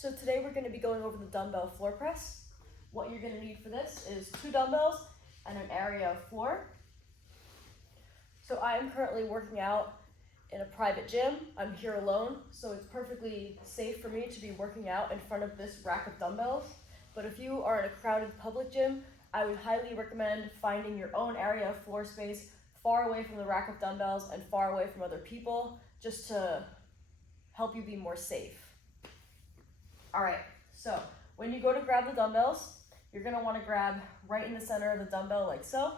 So today we're going to be going over the dumbbell floor press. What you're going to need for this is 2 dumbbells and an area of floor. So I am currently working out in a private gym. I'm here alone, so it's perfectly safe for me to be working out in front of this rack of dumbbells. But if you are in a crowded public gym, I would highly recommend finding your own area of floor space far away from the rack of dumbbells and far away from other people, just to help you be more safe. All right, so when you go to grab the dumbbells, you're gonna wanna grab right in the center of the dumbbell like so,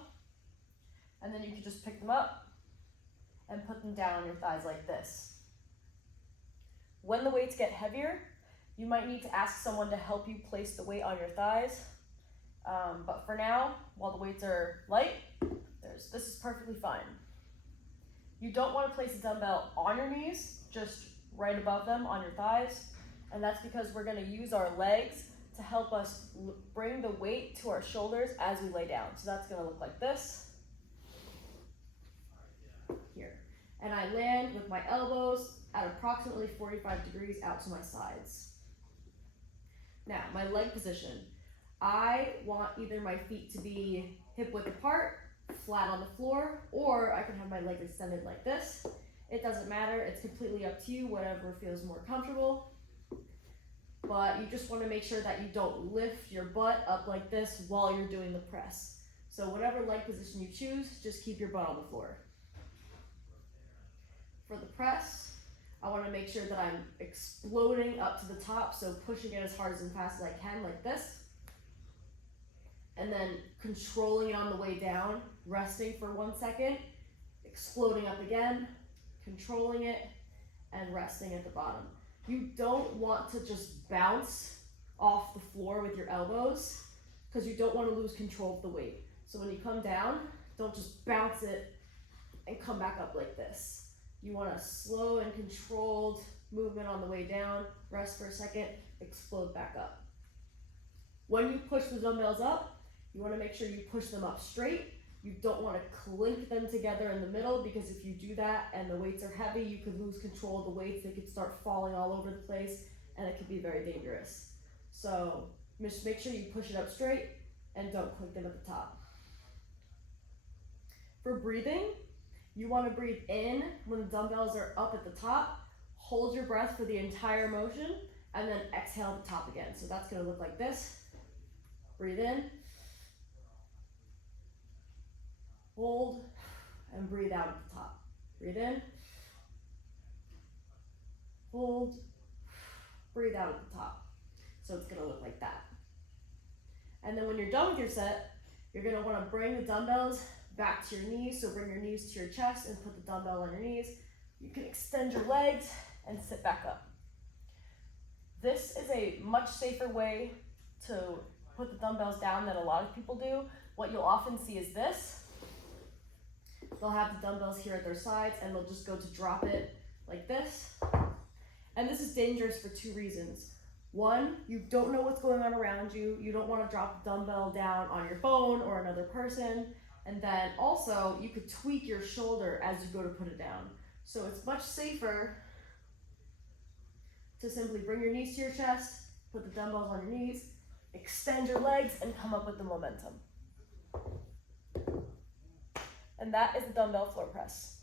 and then you can just pick them up and put them down on your thighs like this. When the weights get heavier, you might need to ask someone to help you place the weight on your thighs, but for now, while the weights are light, this is perfectly fine. You don't wanna place the dumbbell on your knees, just right above them on your thighs. And that's because we're gonna use our legs to help us bring the weight to our shoulders as we lay down. So that's gonna look like this, here. And I land with my elbows at approximately 45 degrees out to my sides. Now, my leg position. I want either my feet to be hip width apart, flat on the floor, or I can have my legs extended like this. It doesn't matter, it's completely up to you, whatever feels more comfortable. But you just want to make sure that you don't lift your butt up like this while you're doing the press. So whatever leg position you choose, just keep your butt on the floor. For the press, I want to make sure that I'm exploding up to the top, so pushing it as hard and fast as I can like this. And then controlling it on the way down, resting for 1 second, exploding up again, controlling it, and resting at the bottom. You don't want to just bounce off the floor with your elbows because you don't want to lose control of the weight. So when you come down, don't just bounce it and come back up like this. You want a slow and controlled movement on the way down, rest for a second, explode back up. When you push the dumbbells up, you want to make sure you push them up straight. You don't want to clink them together in the middle, because if you do that and the weights are heavy, you could lose control of the weights. They could start falling all over the place and it could be very dangerous. So just make sure you push it up straight and don't clink them at the top. For breathing, you want to breathe in when the dumbbells are up at the top, hold your breath for the entire motion, and then exhale at the top again. So that's going to look like this. Breathe in. Hold, and breathe out at the top. Breathe in, hold, breathe out at the top. So it's gonna look like that. And then when you're done with your set, you're gonna wanna bring the dumbbells back to your knees. So bring your knees to your chest and put the dumbbell on your knees. You can extend your legs and sit back up. This is a much safer way to put the dumbbells down than a lot of people do. What you'll often see is this. They'll have the dumbbells here at their sides and they'll just go to drop it like this. And this is dangerous for 2 reasons. 1, you don't know what's going on around you. You don't want to drop the dumbbell down on your phone or another person. And then also you could tweak your shoulder as you go to put it down. So it's much safer to simply bring your knees to your chest, put the dumbbells on your knees, extend your legs, and come up with the momentum. And that is the dumbbell floor press.